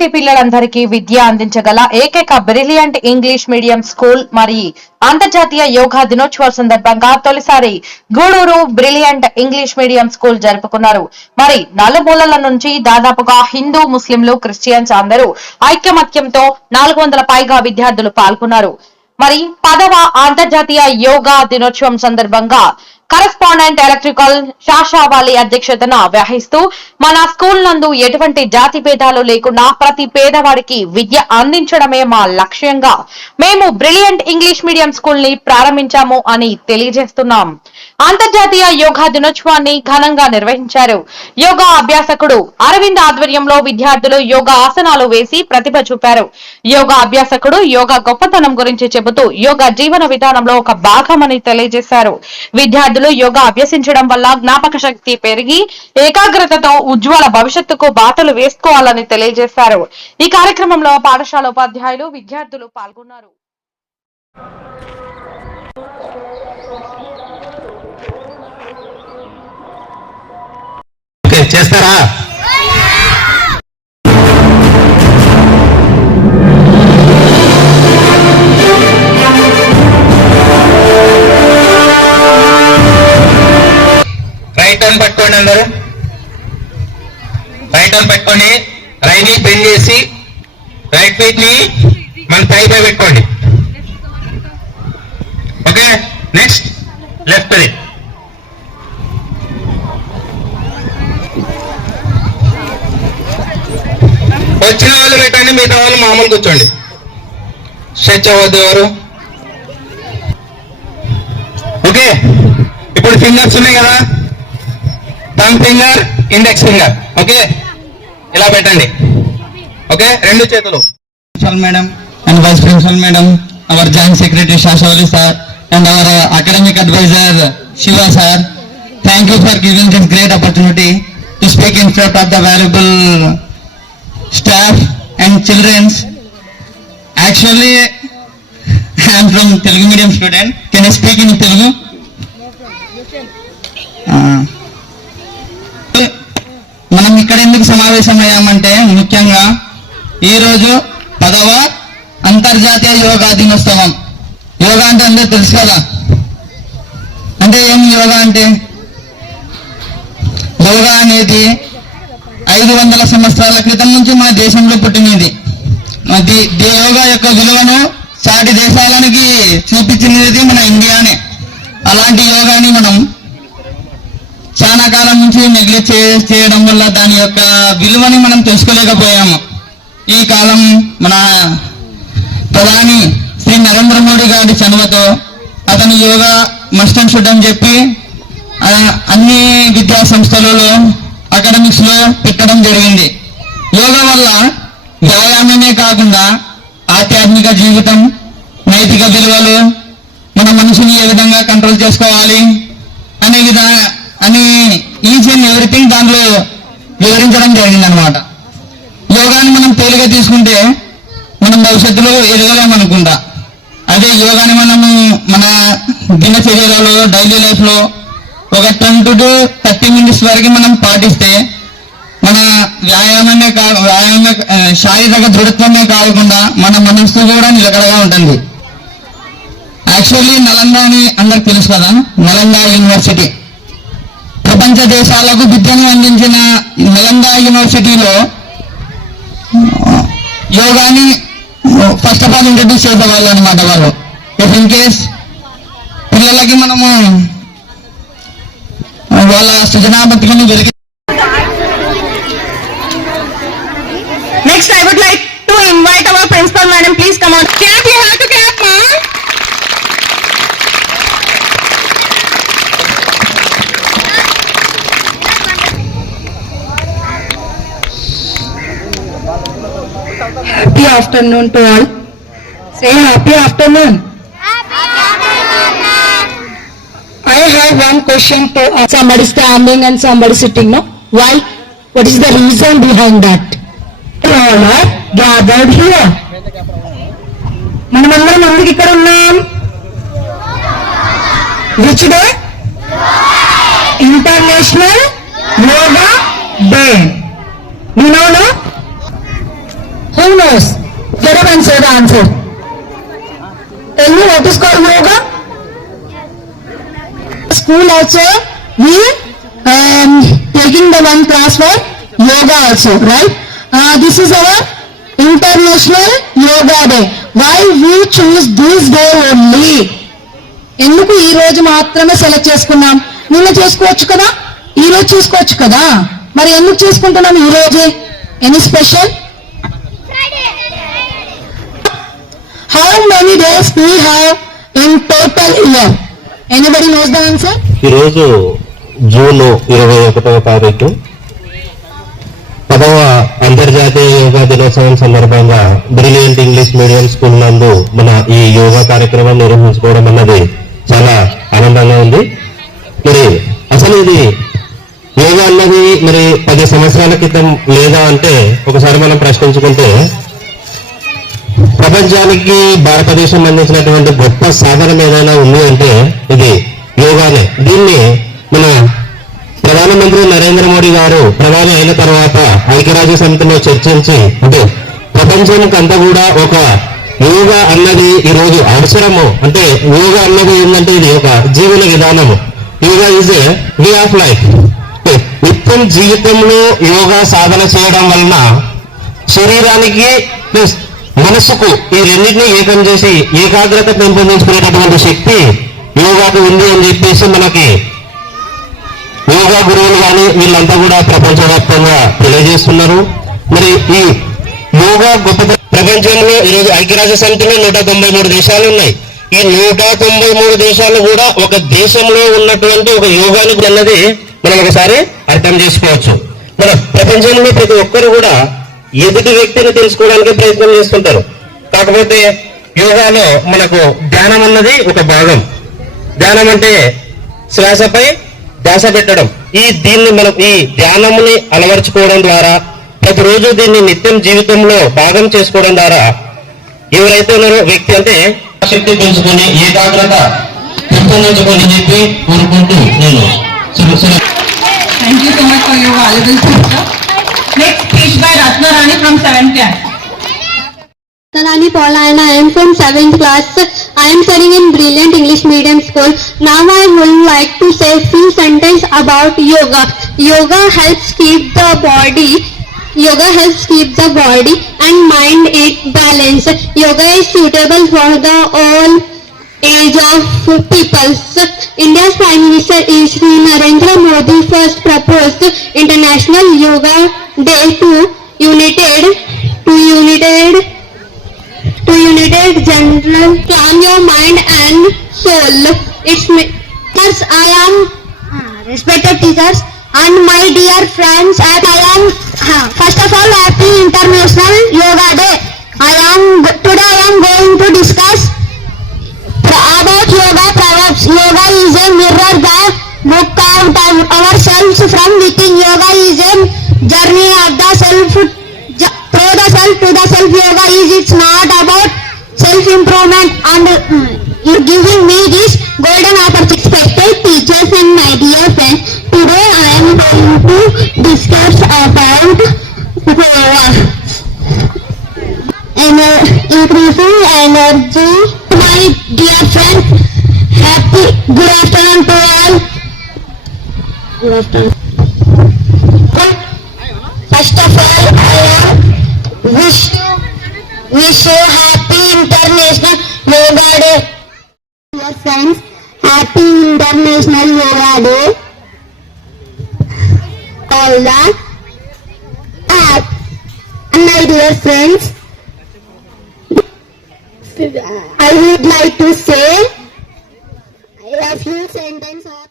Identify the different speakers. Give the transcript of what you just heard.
Speaker 1: పేదింటి పిల్లలందరికీ విద్య అందించగల ఏకైక బ్రిలియంట్ ఇంగ్లీష్ మీడియం స్కూల్ మరి అంతర్జాతీయ యోగా దినోత్సవం సందర్భంగా తొలిసారి Gudur brilliant English medium school జరుపుకున్నారు. మరి నలుమూలల నుంచి దాదాపుగా హిందూ ముస్లింలు క్రిస్టియన్స్ అందరూ ఐకమత్యంతో నాలుగు వందల పైగా విద్యార్థులు పాల్గొన్నారు. మరి పదవ అంతర్జాతీయ యోగా దినోత్సవం సందర్భంగా కరస్పాండెంట్ ఎలక్ట్రికల్ శాషావాలి అధ్యక్షతన వహిస్తూ మన స్కూల్ నందు ఎటువంటి జాతి భేదాలు లేకుండా ప్రతి పేదవాడికి విద్య అందించడమే మా లక్ష్యంగా. మేము బ్రిలియంట్ ఇంగ్లీష్ మీడియం స్కూల్ని ప్రారంభించాము అని తెలియజేస్తున్నాం. అంతర్జాతీయ యోగా దినోత్సవాన్ని ఘనంగా నిర్వహించారు. యోగా అభ్యాసకుడు అరవింద్ ఆధ్వర్యంలో విద్యార్థులు యోగా ఆసనాలు వేసి ప్రతిభ చూపారు. యోగా అభ్యాసకుడు యోగా గొప్పతనం గురించి చెబుతూ యోగా జీవన విధానంలో ఒక భాగమని తెలియజేశారు. విద్యార్థులు యోగా అభ్యసించడం వల్ల జ్ఞాపక శక్తి పెరిగి ఏకాగ్రతతో ఉజ్వల భవిష్యత్తుకు బాటలు వేసుకోవాలని తెలియజేశారు. ఈ కార్యక్రమంలో పాఠశాల ఉపాధ్యాయులు విద్యార్థులు పాల్గొన్నారు
Speaker 2: ఓకే చేస్తారా రైట్ హ్యాండ్ పట్టుకోండి అందరూ. రైట్ హ్యాండ్ పట్టుకొని రైట్ని బెండ్ చేసి రైట్ ఫీట్ని మన పై పై పెట్టుకోండి. వాళ్ళు కూర్చోండి. స్ట్రెచ్ అవ్వద్దు ఎవరు ఓకే ఇప్పుడు ఫింగర్స్ ఉన్నాయి కదా? Thumb finger index finger. Okay ఇలా పెట్టండి. ఓకే రెండు చేతులు.
Speaker 3: Principal madam and vice principal madam our joint secretary Shasavali sir and our academic advisor Shiva sir. Thank you for giving this great opportunity to speak in front of the valuable staff and childrens actually I'm from Telugu medium student can I speak in Telugu మనం ఇక్కడ ఎందుకు సమావేశమయ్యామంటే ముఖ్యంగా ఈరోజు పదవ అంతర్జాతీయ యోగా దినోత్సవం. యోగా అంటే అందరూ తెలుసు కదా? అంటే ఏం యోగా అంటే? యోగా అనేది ఐదు వందల సంవత్సరాల క్రితం నుంచి మన దేశంలో పుట్టినది. అది యోగా యొక్క విలువను సాటి దేశాలకి చూపించినది మన ఇండియానే. అలాంటి యోగాని మనం చాలా కాలం నుంచి నెగ్లెక్ట్ చేయడం వల్ల దాని యొక్క విలువని మనం తెలుసుకోలేకపోయాము. ఈ కాలం మన ప్రధాని శ్రీ నరేంద్ర మోడీ గారి చనువతో అతను యోగా మస్ట్ అండ్ షుడ్ అని చెప్పి అన్ని విద్యా సంస్థలలో అకాడమిక్స్లో పెట్టడం జరిగింది. యోగా వల్ల వ్యాయామమే కాకుండా ఆధ్యాత్మిక జీవితం నైతిక విలువలు మన మనసుని ఏ విధంగా కంట్రోల్ చేసుకోవాలి అనే విధా అని ఈచ్ అండ్ ఎవ్రీథింగ్ దాంట్లో వివరించడం జరిగింది అనమాట యోగాని మనం తేలిగా తీసుకుంటే మనం భవిష్యత్తులో ఎదగలేమనుకుంటా అదే యోగాని మనము మన దినచర్యలలో డైలీ లైఫ్లో ఒక టెన్ టు థర్టీ మినిట్స్ వరకు మనం పాటిస్తే మన వ్యాయామమే కాదు వ్యాయామమే శారీరక దృఢత్వమే కాకుండా మన మనస్సు కూడా నిలకడగా ఉంటుంది. యాక్చువల్లీ నలంద అని అందరికి తెలుసు కదా? నలంద యూనివర్సిటీ. ప్రపంచ దేశాలకు విద్యను అందించిన నలంద యూనివర్సిటీలో యోగాని ఫస్ట్ ఆఫ్ ఆల్ ఇంట్రడ్యూస్ చేసేవాళ్ళు అనమాట వాళ్ళు. ఇఫ్ ఇన్ కేస్ పిల్లలకి మనము వాళ్ళ సృజనాత్మకతని వెలిగి
Speaker 4: Next, I would like to invite our principal madam. Please come on. Clap, you have to clap, ma'am. Happy afternoon to all. Say happy afternoon. I have one question to. Somebody standing and somebody sitting, no? Why? What is the reason behind that? all are gathered here. మనమందరం ఎందుకు ఇక్కడ ఉన్నాం which day international yoga day వినోను Who knows? Get up and say the answer. Tell me what is called yoga? School also, we um, taking the one class for yoga also, right? this is our international yoga day why we choose this day only ఎందుకు ఈ రోజు మాత్రమే select చేసుకున్నాం? నిన్న చేసుకోవచ్చు కదా? ఈ రోజు చేసుకోవచ్చు కదా? మరి ఎందుకు చేసుకుంటున్నాం ఈ రోజే? Any special how many days we have in total year anybody knows the answer
Speaker 5: ఈరోజు జూన్ ఇరవై ఒకటవ తారీఖు. పదవ అంతర్జాతీయ యోగా దినోత్సవం సందర్భంగా బ్రిలియంట్ ఇంగ్లీష్ మీడియం స్కూల్ నందు మన ఈ యోగా కార్యక్రమం నిర్వహించుకోవడం అన్నది చాలా ఆనందంగా ఉంది. మరి అసలు ఇది యోగా అన్నది మరి పది సంవత్సరాల క్రితం లేదా అంటే ఒకసారి మనం ప్రశ్నించుకుంటే ప్రపంచానికి భారతదేశం అందించినటువంటి గొప్ప సాధనం ఏదైనా ఉంది అంటే ఇది యోగానే. దీన్ని మన ప్రధానమంత్రి నరేంద్ర మోడీ గారు ప్రధాని అయిన తర్వాత ఐక్యరాజ్య సమితిలో చర్చించి అంటే ప్రపంచానికి అంతా కూడా ఒక యోగా అన్నది ఈ రోజు అవసరము. అంటే యోగా అన్నది ఏంటంటే ఇది ఒక జీవన విధానము. Yoga is a way of life నిత్యం జీవితంలో యోగా సాధన చేయడం వలన శరీరానికి ప్లస్ మనసుకు ఈ రెండింటినీ ఏకం చేసి ఏకాగ్రత పెంపొందించుకునేటటువంటి శక్తి యోగాకు ఉంది అని చెప్పేసి మనకి యోగా గురువులు కానీ వీళ్ళంతా కూడా ప్రపంచవ్యాప్తంగా తెలియజేస్తున్నారు. మరి ఈ యోగా గొప్ప ప్రపంచంలో ఈరోజు ఐక్యరాజ్య సమితిలో నూట తొంభై మూడు దేశాలు ఉన్నాయి. ఈ నూట తొంభై మూడు దేశాలు కూడా ఒక దేశంలో ఉన్నటువంటి ఒక యోగానికి అన్నది మనం ఒకసారి అర్థం చేసుకోవచ్చు. మన ప్రపంచంలో ప్రతి ఒక్కరు కూడా ఎదుటి వ్యక్తిని తెలుసుకోవడానికి ప్రయత్నం చేస్తుంటారు. కాకపోతే యోగాలో మనకు ధ్యానం అన్నది ఒక భాగం. ధ్యానం అంటే శ్వాసపై దాస పెట్టడం. ఈ దీన్ని మనం ఈ ధ్యానముని అలవరచుకోవడం ద్వారా ప్రతిరోజు దీన్ని నిత్యం జీవితంలో భాగం చేసుకోవడం ద్వారా ఎవరైతే ఉన్నారో వ్యక్తి అంటే శక్తి పెంచుకుని ఏకాగ్రత పెంపొందించుకొని చెప్పి కోరుకుంటూ నేను
Speaker 6: Ratnarani from class
Speaker 7: I'm seventh class I'm sharing in brilliant English Medium School. Now I would like to say few sentences about yoga. Yoga helps keep the body Yoga helps keep the body and mind it balanced. Yoga is suitable for the all age of people. India's Prime Minister is Shri Narendra Modi first proposed International Yoga Day to friends. And I am first of all happy International Yoga Day. I am today I am going to discuss about yoga proverbs. Yoga is a mirror that look out ourselves from within. Yoga is a journey of the self through the self to the self. Yoga is it's not about self improvement and mm, you're giving me this golden opportunity. Teachers and my dear friends, discuss about yoga ener- increasing energy. My dear friend, happy good afternoon to all. Good afternoon. First of all, I wish wish you happy International Yoga Day. Dear friends, happy International Yoga Day. All that. My dear friends, I would like to say a few sentences.